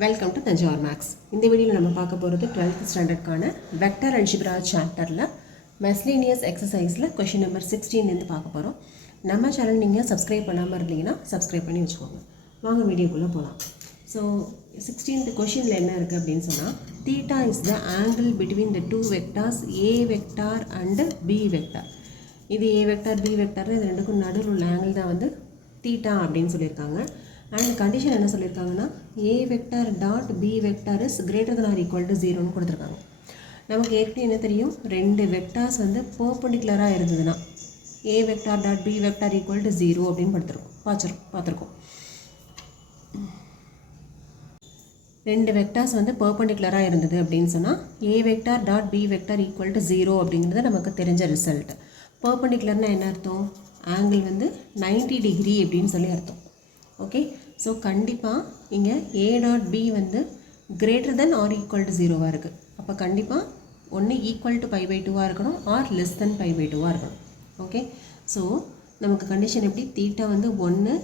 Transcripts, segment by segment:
Welcome to Thanjavur maths. இந்த வீடியோவில் நம்ம பார்க்க போகிறது 12th ஸ்டாண்டர்டுக்கான வெக்டர் அல்ஜிப்ரா சாப்டரில் மெஸ்லீனியஸ் எக்ஸசைஸில் கொஷின் நம்பர் 16 பார்க்க போகிறோம். நம்ம சேனல் நீங்கள் சப்ஸ்கிரைப் பண்ணாமல் இருந்தீங்கன்னா சப்ஸ்கிரைப் பண்ணி வச்சுக்கோங்க. வாங்க வீடியோக்குள்ளே போகலாம். ஸோ 16th கொஷினில் என்ன இருக்குது அப்படின்னு சொன்னால், theta is the angle between the two vectors A vector and B vector. இது ஏ வெக்டார் பி வெக்டார், இது ரெண்டுக்கும் நடுவில் உள்ள ஆங்கிள் தான் வந்து தீட்டா அப்படின்னு சொல்லியிருக்காங்க. அண்ட் கண்டிஷன் என்ன சொல்லியிருக்காங்கன்னா, A vector dot B vector is greater than or equal to 0ன்னு கொடுத்துருக்காங்க. நமக்கு ஏற்கனவே என்ன தெரியும், ரெண்டு வெக்டார்ஸ் வந்து பர்பெண்டிகுலராக இருந்ததுன்னா A vector dot B vector equal to 0 அப்படின்னு பார்த்துருக்கோம். ரெண்டு வெக்டார்ஸ் வந்து பர்பெண்டிகுலராக இருந்தது அப்படின்னு சொன்னால் A vector dot B vector equal to 0 அப்படிங்கிறது நமக்கு தெரிஞ்ச ரிசல்ட். பர்பெண்டிகுலர்னால் என்ன அர்த்தம், ஆங்கிள் வந்து 90 டிகிரி அப்படின்னு சொல்லி அர்த்தம். ஓகே, ஸோ கண்டிப்பாக இங்கே ஏ டாட் பி வந்து greater than or equal to 0வாக இருக்குது. அப்போ கண்டிப்பாக ஒன்று ஈக்குவல் டு π/2 இருக்கணும் ஆர் லெஸ் தென் π/2 இருக்கணும். ஓகே, ஸோ நமக்கு கண்டிஷன் எப்படி, தீட்டா வந்து 1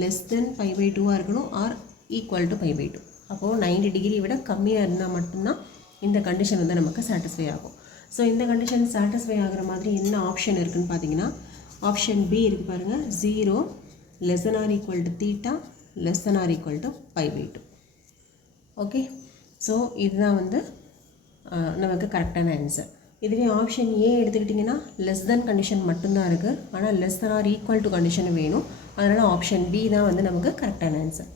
லெஸ் தென் π/2 இருக்கணும் ஆர் ஈக்குவல் டு π/2. அப்போது 90 டிகிரி விட கம்மியாக இருந்தால் மட்டும்தான் இந்த கண்டிஷன் வந்து நமக்கு சாட்டிஸ்ஃபை ஆகும். ஸோ இந்த கண்டிஷன் சாட்டிஸ்ஃபை ஆகிற மாதிரி என்ன ஆப்ஷன் இருக்குதுன்னு பார்த்தீங்கன்னா, ஆப்ஷன் பி இருக்குது பாருங்கள், 0 less than or equal to theta less than or equal to π/2. Okay, so இதுதான் வந்து நமக்கு கரெக்டான ஆன்சர். இதுவே ஆப்ஷன் ஏ எடுத்துக்கிட்டிங்கன்னா லெஸ் தென் கண்டிஷன் மட்டும்தான் இருக்குது, ஆனால் less than or equal to condition வேணும். அதனால் ஆப்ஷன் பி தான் வந்து நமக்கு கரெக்டான answer.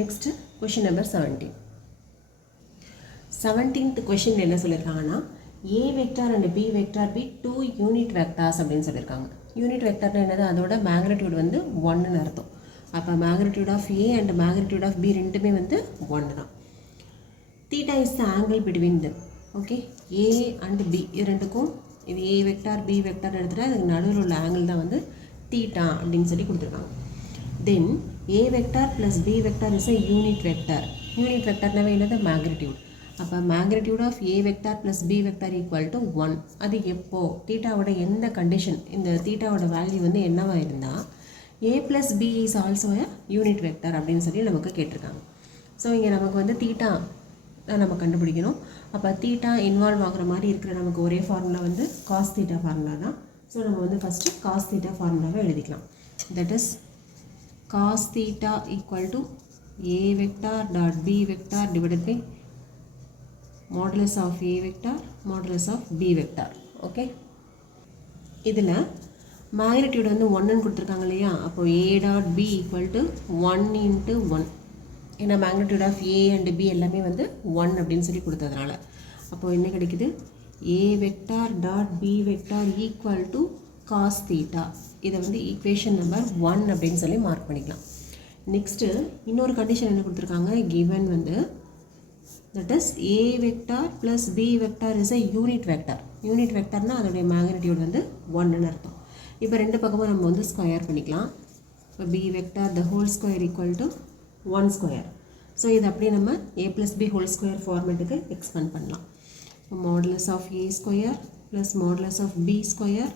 Next question number 17th question என்ன சொல்லியிருக்காங்கன்னா, A vector and B vector B 2 unit vectors அப்படின்னு சொல்லியிருக்காங்க. யூனிட் வெக்டார்னா என்னது, அதோட மேக்னிடியூட் வந்து 1ன்னு அர்த்தம். அப்போ magnitude of A and magnitude of B ரெண்டுமே வந்து 1 தான். Theta is the angle between them. Okay, A and B இது ரெண்டுக்கும், இது ஏ வெக்டார் பி வெக்டார் எடுத்துகிட்டா அதுக்கு நடுவில் உள்ள ஆங்கிள் தான் வந்து தீட்டா அப்படின்னு சொல்லி கொடுத்துருக்காங்க. Then A vector plus B vector is a unit vector. Unit வெக்டார்னாவே என்னது, மேக்னிடியூட். அப்போ magnitude of A vector plus B vector equal to 1. அது எப்போது, தீட்டாவோட எந்த கண்டிஷன், இந்த தீட்டாவோட வேல்யூ வந்து என்னவாக இருந்தால் A plus B is also a unit vector அப்படின்னு சொல்லி நமக்கு கேட்டிருக்காங்க. ஸோ இங்கே நமக்கு வந்து தீட்டா தான் நம்ம கண்டுபிடிக்கணும். அப்போ தீட்டா இன்வால்வ் ஆகிற மாதிரி இருக்கிற நமக்கு ஒரே ஃபார்முலா வந்து காஸ் தீட்டா ஃபார்முலா தான். ஸோ நம்ம வந்து ஃபஸ்ட்டு காஸ் தீட்டா ஃபார்முலாவை எழுதிக்கலாம். That is cos theta equal to A vector dot B vector divided by modulus of A vector modulus of B vector. Okay, இதில் மேக்னிடியூட் வந்து 1ன்னு கொடுத்துருக்காங்க இல்லையா, அப்போது A dot B equal to 1 × 1. ஏன்னா magnitude of A and B எல்லாமே வந்து 1 அப்படின்னு சொல்லி கொடுத்ததுனால அப்போது என்ன கிடைக்குது, A vector dot B vector equal to cos theta. இதை வந்து ஈக்குவேஷன் நம்பர் 1 அப்படின்னு சொல்லி மார்க் பண்ணிக்கலாம். நெக்ஸ்ட்டு இன்னொரு கண்டிஷன் என்ன கொடுத்துருக்காங்க, கிவன் வந்து that is a vector plus b vector is a unit vector. Unit வெக்டர்னால் அதோடைய மேக்னிடியூட் வந்து 1ன்னு அர்த்தம். இப்போ ரெண்டு பக்கமும் நம்ம வந்து ஸ்கொயர் பண்ணிக்கலாம். இப்போ b vector the whole square equal to 1 square. So இது அப்படியே நம்ம a plus b whole square ஃபார்மேட்டுக்கு எக்ஸ்பெண்ட் பண்ணலாம். இப்போ modulus of a square plus modulus of b square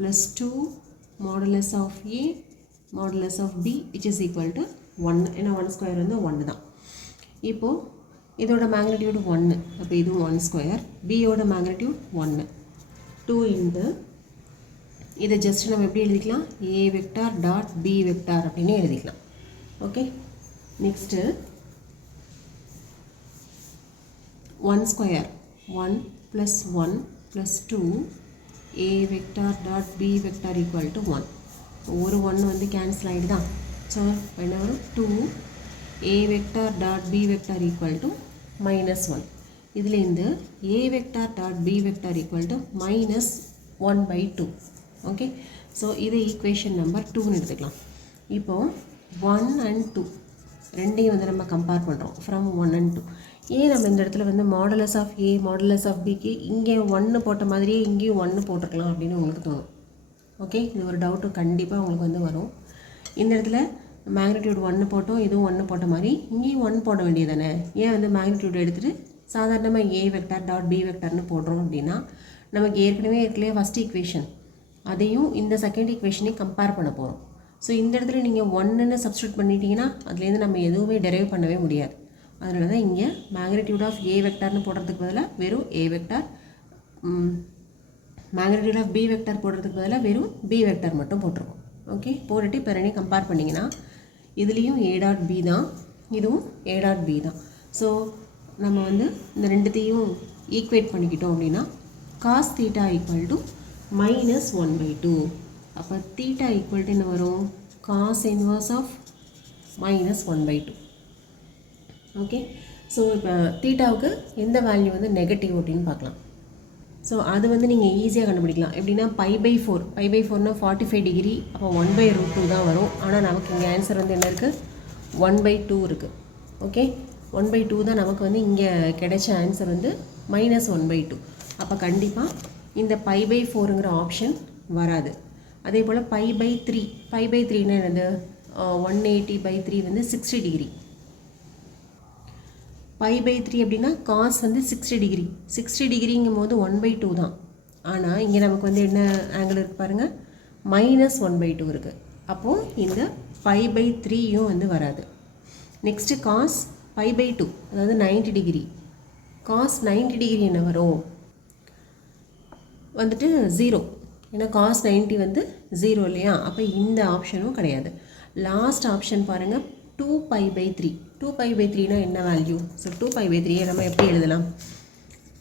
plus 2 modulus of a modulus of b which is equal to 1. ஏன்னா 1 square வந்து 1 தான். இப்போது இதோட மேக்னிடியூட் 1, அப்போ இதுவும் 1 ஸ்கொயர், பியோட மேக்னிடியூட் 1, 2 இன்ட்டு இதை ஜஸ்ட் நம்ம எப்படி எழுதிக்கலாம், A vector dot B vector அப்படின்னு எழுதிக்கலாம். Okay, next 1 square 1 plus 1 plus 2 A vector dot B vector equal to 1. ஒரு 1 வந்து கேன்சல் ஆகிடுதான். ஸோ என்ன வரும், 2 a vector dot b vector equal to -1. இதிலேருந்து a vector dot b vector equal to -1/2. Okay, so இதை equation number 2ன்னு எடுத்துக்கலாம். இப்போது 1 and 2 ரெண்டையும் வந்து நம்ம கம்பேர் பண்ணுறோம் ஃப்ரம் 1 and 2. ஏன் நம்ம இந்த இடத்துல வந்து modulus of A modulus of பிக்கு இங்கே 1 போட்ட மாதிரியே இங்கேயும் 1 போட்டிருக்கலாம் அப்படின்னு உங்களுக்கு தோணும். ஓகே, இது ஒரு டவுட்டு கண்டிப்பாக உங்களுக்கு வந்து வரும். இந்த இடத்துல மேக்னிடியூட் 1 போட்டோம், இதுவும் 1 போட்ட மாதிரி இங்கேயும் 1 போட வேண்டியது தானே. ஏன் வந்து மேக்னிடியூட் எடுத்துகிட்டு சாதாரணமாக ஏ வெக்டார் டாட் பி வெக்டார்னு போடுறோம் அப்படின்னா, நமக்கு ஏற்கனவே இருக்கலையே ஃபஸ்ட் ஈக்குவேஷன், அதையும் இந்த செகண்ட் ஈக்குவேஷனையும் கம்பேர் பண்ண போகிறோம். ஸோ இந்த இடத்துல நீங்கள் 1ன்னு சப்ஸ்டியூட் பண்ணிட்டீங்கன்னா அதுலேருந்து நம்ம எதுவுமே டெரைவ் பண்ணவே முடியாது. அதனால தான் இங்கே மேக்னிடியூட் ஆஃப் ஏ வெக்டார்னு போடுறதுக்கு பதிலாக வெறும் A vector, magnitude of B vector போடுறதுக்கு பதிலாக வெறும் பி வெக்டார் மட்டும் போட்டிருக்கோம். ஓகே, போட்டுட்டு இப்போ ரெண்டையும் கம்பேர் பண்ணிங்கன்னா இதுலேயும் ஏ டாட் பி தான், இதுவும் ஏ டாட் பி தான். ஸோ நம்ம வந்து இந்த ரெண்டுத்தையும் ஈக்குவேட் பண்ணிக்கிட்டோம் அப்படின்னா cos theta equal to -1/2. அப்போ theta equal to என்ன வரும்? cos inverse of -1/2. Okay, so இப்போ தீட்டாவுக்கு எந்த வேல்யூ வந்து நெகட்டிவ் அப்படின்னு பார்க்கலாம். ஸோ அது வந்து நீங்கள் ஈஸியாக கண்டுபிடிக்கலாம். எப்படின்னா π/4, π/4னா 45 டிகிரி, அப்போ 1/√2 தான் வரும். ஆனால் நமக்கு இங்கே ஆன்சர் வந்து என்ன இருக்குது? 1/2 இருக்குது. ஓகே, 1/2 தான் நமக்கு வந்து இங்கே கிடைச்ச ஆன்சர் வந்து -1/2. அப்போ கண்டிப்பாக இந்த π/4ங்கிற ஆப்ஷன் வராது. அதே போல் π/3, π/3னா என்னது? 180/3 வந்து 60 டிகிரி. π/3 அப்படின்னா காஸ் வந்து 60 டிகிரி. 60 டிகிரிங்கும் போது 1/2 தான். ஆனால் இங்கே நமக்கு வந்து என்ன ஆங்கிள் இருக்குது பாருங்கள், -1/2 இருக்குது. அப்போது இந்த π/3யும் வந்து வராது. நெக்ஸ்ட்டு காஸ் π/2, அதாவது 90 டிகிரி. காஸ் 90 டிகிரி என்ன வரும்? வந்துட்டு 0. ஏன்னா காஸ் 90 வந்து 0 இல்லையா? அப்போ இந்த ஆப்ஷனும் கிடையாது. லாஸ்ட் ஆப்ஷன் பாருங்கள், 2π/3. 2π/3னா என்ன வேல்யூ? ஸோ 2π/3 நம்ம எப்படி எழுதலாம்?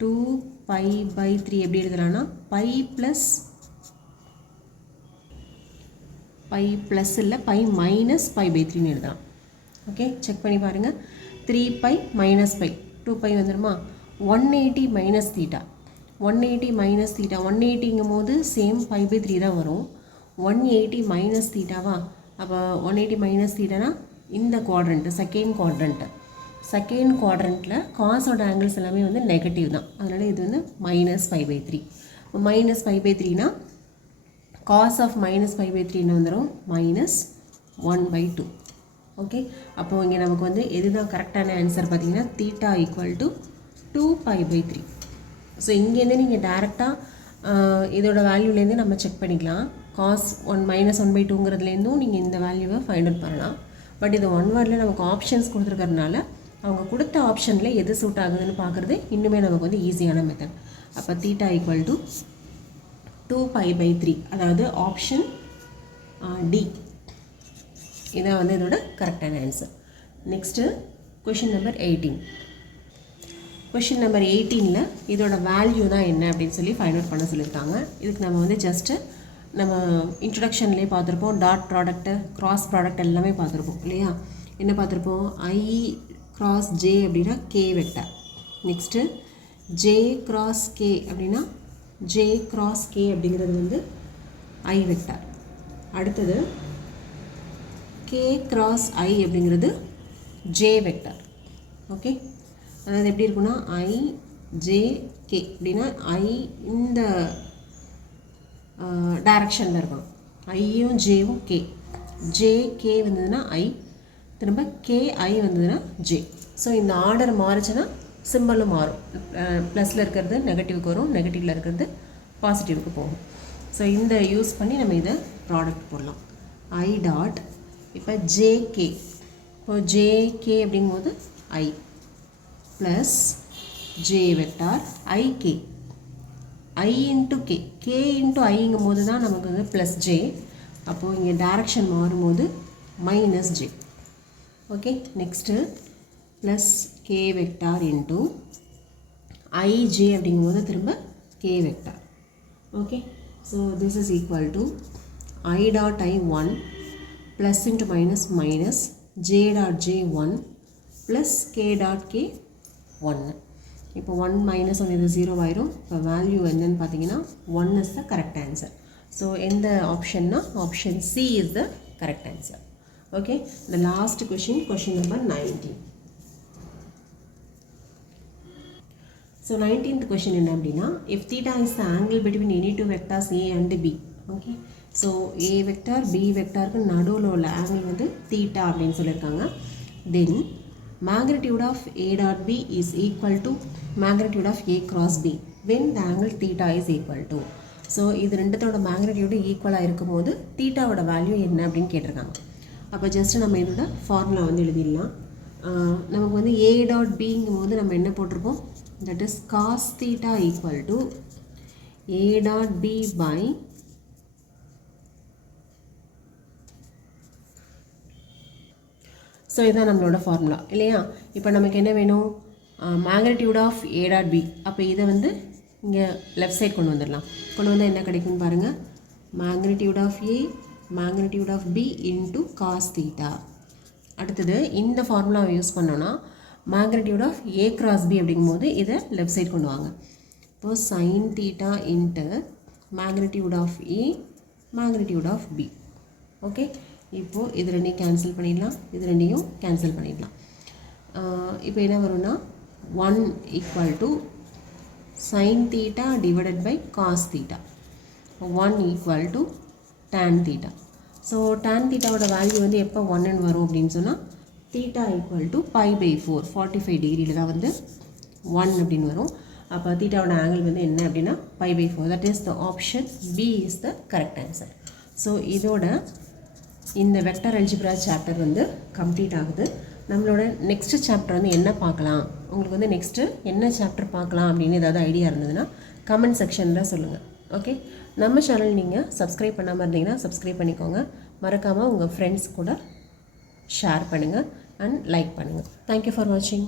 2π/3 எப்படி எழுதலாம்னா π ப்ளஸ் இல்லை π மைனஸ் π/3ன்னு எழுதலாம். ஓகே, செக் பண்ணி பாருங்கள். 3π மைனஸ் π, 2π வந்துடுமா? 180 மைனஸ் தீட்டா, 180 மைனஸ் தீட்டா, 180ங்கும் போது சேம் π/3 தான் வரும். 180 மைனஸ் தீட்டாவா? அப்போ 180 மைனஸ் தீட்டானா இந்த குவாட்ரண்ட்டு, செகண்ட் குவாட்ரண்ட்டில் காஸோட ஆங்கிள்ஸ் எல்லாமே வந்து நெகட்டிவ் தான். அதனால் இது வந்து -π/3. -π/3னா காஸ் ஆஃப் -π/3ன்னு வந்துடும் -1/2. ஓகே, அப்போது இங்கே நமக்கு வந்து எதுதான் கரெக்டான ஆன்சர் பார்த்தீங்கன்னா தீட்டா ஈக்குவல் டு 2π/3. ஸோ இங்கேருந்து நீங்கள் டேரெக்டாக இதோட வேல்யூலேருந்து நம்ம செக் பண்ணிக்கலாம். காஸ் -1/2ங்கிறதுலேருந்தும் நீங்கள் இந்த வேல்யூவை ஃபைண்ட் அவுட் பண்ணலாம். பட் இது ஒன் வேர்டில் நமக்கு ஆப்ஷன்ஸ் கொடுத்துருக்கறதுனால அவங்க கொடுத்த ஆப்ஷனில் எது சூட் ஆகுதுன்னு பார்க்குறது இன்னுமே நமக்கு வந்து ஈஸியான மெத்தட். அப்போ தீட்டா ஈக்குவல் டு 2π/3, அதாவது ஆப்ஷன் டி இதான் வந்து இதோட கரெக்டான answer. Next question number 18. Question number 18ல் இதோட வேல்யூ தான் என்ன அப்படின்னு சொல்லி ஃபைண்ட் அவுட் பண்ண சொல்லியிருக்காங்க. இதுக்கு நம்ம வந்து ஜஸ்ட்டு நம்ம இன்ட்ரடக்ஷன்லேயே பார்த்துருப்போம். டாட் ப்ராடக்ட்டு, கிராஸ் ப்ராடக்ட் எல்லாமே பார்த்துருப்போம் இல்லையா? என்ன பார்த்துருப்போம்? I cross J அப்படின்னா K vector. Next J cross K அப்படின்னா J cross K அப்படிங்கிறது வந்து I வெக்டார். அடுத்தது K cross I அப்படிங்கிறது J வெக்டார். ஓகே, அதாவது எப்படி இருக்குன்னா I J K அப்படின்னா I இந்த டைரக்ஷனில் இருக்கணும். ஐயும் ஜேவும் கே, ஜே கே வந்ததுன்னா ஐ, திரும்ப கே ஐ வந்ததுன்னா ஜே. ஸோ இந்த ஆர்டர் மாறுச்சுன்னா சிம்பிளும் மாறும். ப்ளஸில் இருக்கிறது நெகட்டிவ்க்கு வரும், நெகட்டிவில் இருக்கிறது பாசிட்டிவ்க்கு போகும். ஸோ இந்த யூஸ் பண்ணி நம்ம இதை ப்ராடக்ட் போடலாம். ஐ டாட் இப்போ ஜேகே, இப்போ ஜேகே அப்படிங்கும்போது I plus J vector IK, I into K, K into ஐங்கும் போது தான் நமக்கு வந்து ப்ளஸ் ஜே. அப்போது இங்கே டைரக்ஷன் மாறும்போது minus J. Okay, next plus K vector into IJ அப்படிங்கும்போது திரும்ப K vector. Okay, so this is equal to I dot I 1 plus into minus minus J dot J 1 plus K dot K 1. இப்போ 1 - 1 இது 0 ஆயிரும். இப்போ value என்னன்னு பார்த்தீங்கன்னா 1 is the correct answer. So எந்த ஆப்ஷன்னா option C is the correct answer. Okay, the last question, question number 19. So 19th question என்ன அப்படின்னா, if theta is the angle between any two vectors a and b. Okay, so a vector b வெக்டாருக்கு நடுவில் உள்ள angle வந்து theta அப்படின்னு சொல்லியிருக்காங்க. தென் magnitude of a dot b is equal to magnitude of a cross b when the angle theta is equal to. So இது ரெண்டுத்தோட magnitude ஈக்குவலாக இருக்கும்போது தீட்டாவோட value என்ன அப்படின்னு கேட்டிருக்காங்க. அப்போ ஜஸ்ட்டு நம்ம இதோட ஃபார்முலா வந்து எழுதிடலாம். நமக்கு வந்து a டாட் பிங்கும் போது நம்ம என்ன போட்டிருப்போம், that is cos theta equal to a dot B by so இதுதான் நம்மளோட ஃபார்முலா இல்லையா. இப்போ நமக்கு என்ன வேணும், magnitude of a dot B. அப்போ இதை வந்து இங்கே லெஃப்ட் சைட் கொண்டு வந்துடலாம். கொண்டு வந்தால் என்ன கிடைக்கும்னு பாருங்கள், magnitude of a magnitude of b into cos theta. அடுத்தது இந்த ஃபார்முலாவை யூஸ் பண்ணோன்னா magnitude of a cross b அப்படிங்கும்போது இதை லெஃப்ட் சைட் கொண்டு வாங்க. இப்போது sine theta into magnitude of a magnitude of b. Okay, இப்போது இது ரெண்டையும் கேன்சல் பண்ணிடலாம், இது ரெண்டையும் கேன்சல் பண்ணிடலாம். இப்போ என்ன வரும்னா 1 equal to sine theta divided by cos theta, 1 equal to tan theta. So tan தீட்டாவோட வேல்யூ வந்து எப்போ 1ன்னு வரும் அப்படின்னு சொன்னால் தீட்டா ஈக்குவல் டு π/4 45 டிகிரியில் தான் வந்து 1 அப்படின்னு வரும். அப்போ தீட்டாவோட ஆங்கிள் வந்து என்ன அப்படின்னா π/4. That is the option B is the correct answer. So இதோட இந்த வெக்டர் அல்ஜிப்ரா சாப்டர் வந்து கம்ப்ளீட் ஆகுது. நம்மளோட நெக்ஸ்ட் சாப்டர் வந்து என்ன பார்க்கலாம், உங்களுக்கு வந்து நெக்ஸ்ட்டு என்ன சாப்டர் பார்க்கலாம் அப்படின்னு ஏதாவது ஐடியா இருந்ததுன்னா கமெண்ட் செக்ஷனில் சொல்லுங்கள். ஓகே, நம்ம சேனல் நீங்கள் சப்ஸ்கிரைப் பண்ணாமல் இருந்தீங்கன்னா சப்ஸ்கிரைப் பண்ணிக்கோங்க. மறக்காமல் உங்கள் ஃப்ரெண்ட்ஸ் கூட ஷேர் பண்ணுங்கள் அண்ட் லைக் பண்ணுங்கள். தேங்க்யூ ஃபார் வாட்சிங்.